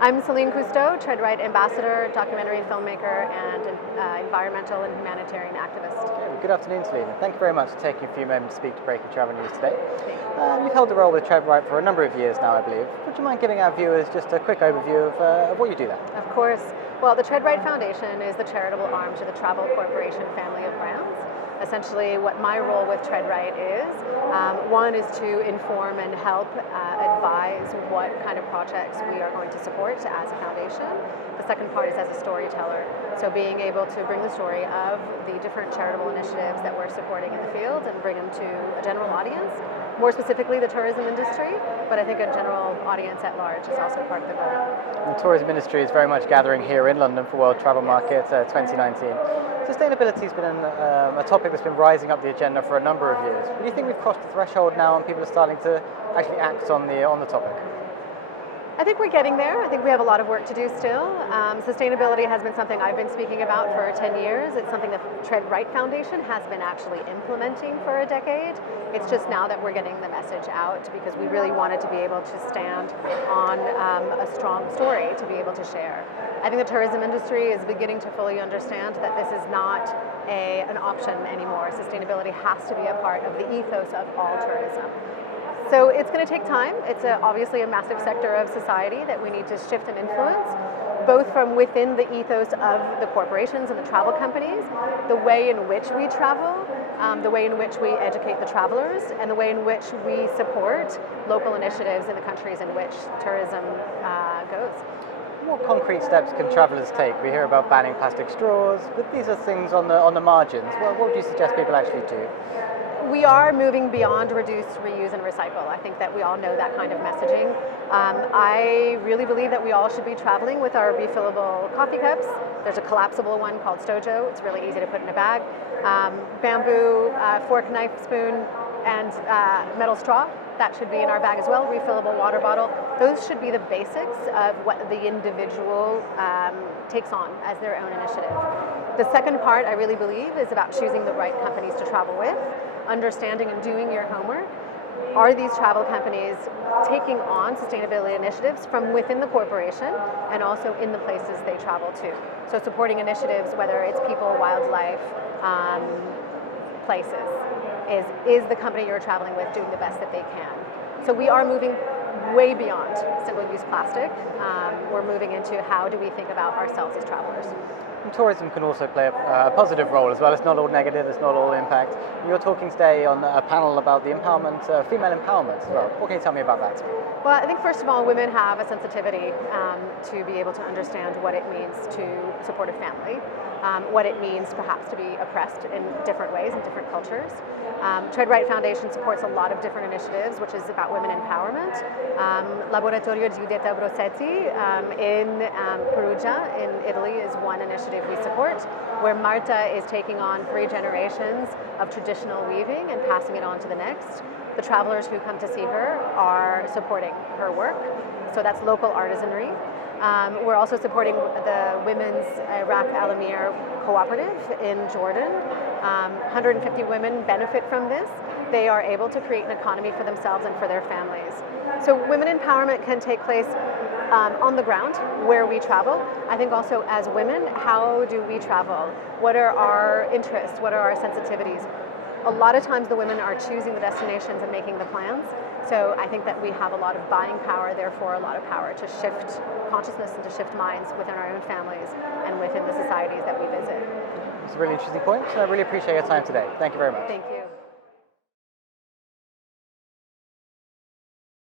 I'm Céline Cousteau, TreadRight ambassador, documentary filmmaker, and environmental and humanitarian activist. Good afternoon, Céline. Thank you very much for taking a few moments to speak to Breaking Travel News today. You've held the role with TreadRight for a number of years now, I believe. Would you mind giving our viewers just a quick overview of what you do there? Of course. Well, the TreadRight Foundation is the charitable arm to the Travel Corporation family of brands. Essentially, what my role with TreadRight is, one is to inform and help advise what kind of projects we are going to support as a foundation. The second part is as a storyteller, so being able to bring the story of the different charitable initiatives that we're supporting in the field and bring them to a general audience, more specifically the tourism industry, but I think a general audience at large is also part of the goal. The tourism industry is very much gathering here in London for World Travel Market 2019. Sustainability has been a topic that's been rising up the agenda for a number of years. Do you think we've crossed the threshold now and people are starting to actually act on the topic? I think we're getting there. I think we have a lot of work to do still. Sustainability has been something I've been speaking about for 10 years. It's something that TreadRight Foundation has been actually implementing for a decade. It's just now that we're getting the message out because we really wanted to be able to stand on a strong story to be able to share. I think the tourism industry is beginning to fully understand that this is not an option anymore. Sustainability has to be a part of the ethos of all tourism. So it's going to take time. It's obviously a massive sector of society that we need to shift and influence, both from within the ethos of the corporations and the travel companies, the way in which we travel, the way in which we educate the travelers, and the way in which we support local initiatives in the countries in which tourism goes. What concrete steps can travellers take? We hear about banning plastic straws, but these are things on the margins. What would you suggest people actually do? We are moving beyond reduce, reuse, and recycle. I think that we all know that kind of messaging. I really believe that we all should be traveling with our refillable coffee cups. There's a collapsible one called Stojo. It's really easy to put in a bag. Bamboo, fork, knife, spoon, and metal straw. That should be in our bag as well. Refillable water bottle. Those should be the basics of what the individual takes on as their own initiative. The second part, I really believe, is about choosing the right companies to travel with, understanding and doing your homework. Are these travel companies taking on sustainability initiatives from within the corporation and also in the places they travel to? So supporting initiatives, whether it's people, wildlife, places, is the company you're traveling with doing the best that they can. So we are moving way beyond single-use plastic. We're moving into how do we think about ourselves as travelers. And tourism can also play a positive role as well. It's not all negative, it's not all impact. You're talking today on a panel about the empowerment, female empowerment as well. What can you tell me about that? Well, I think first of all, women have a sensitivity to be able to understand what it means to support a family, what it means perhaps to be oppressed in different ways in different cultures. TreadRight Foundation supports a lot of different initiatives, which is about women empowerment. Laboratorio Giulietta Brossetti in Perugia in Italy is one initiative we support, where Marta is taking on 3 generations of traditional weaving and passing it on to the next. The travelers who come to see her are supporting her work, so that's local artisanry. We're also supporting the Women's Iraq Al-Amir Cooperative in Jordan. 150 women benefit from this. They are able to create an economy for themselves and for their families. So women empowerment can take place on the ground where we travel. I think also as women, how do we travel? What are our interests? What are our sensitivities? A lot of times the women are choosing the destinations and making the plans. So I think that we have a lot of buying power, therefore a lot of power to shift consciousness and to shift minds within our own families and within the societies that we visit. It's a really interesting point. So I really appreciate your time today. Thank you very much. Thank you.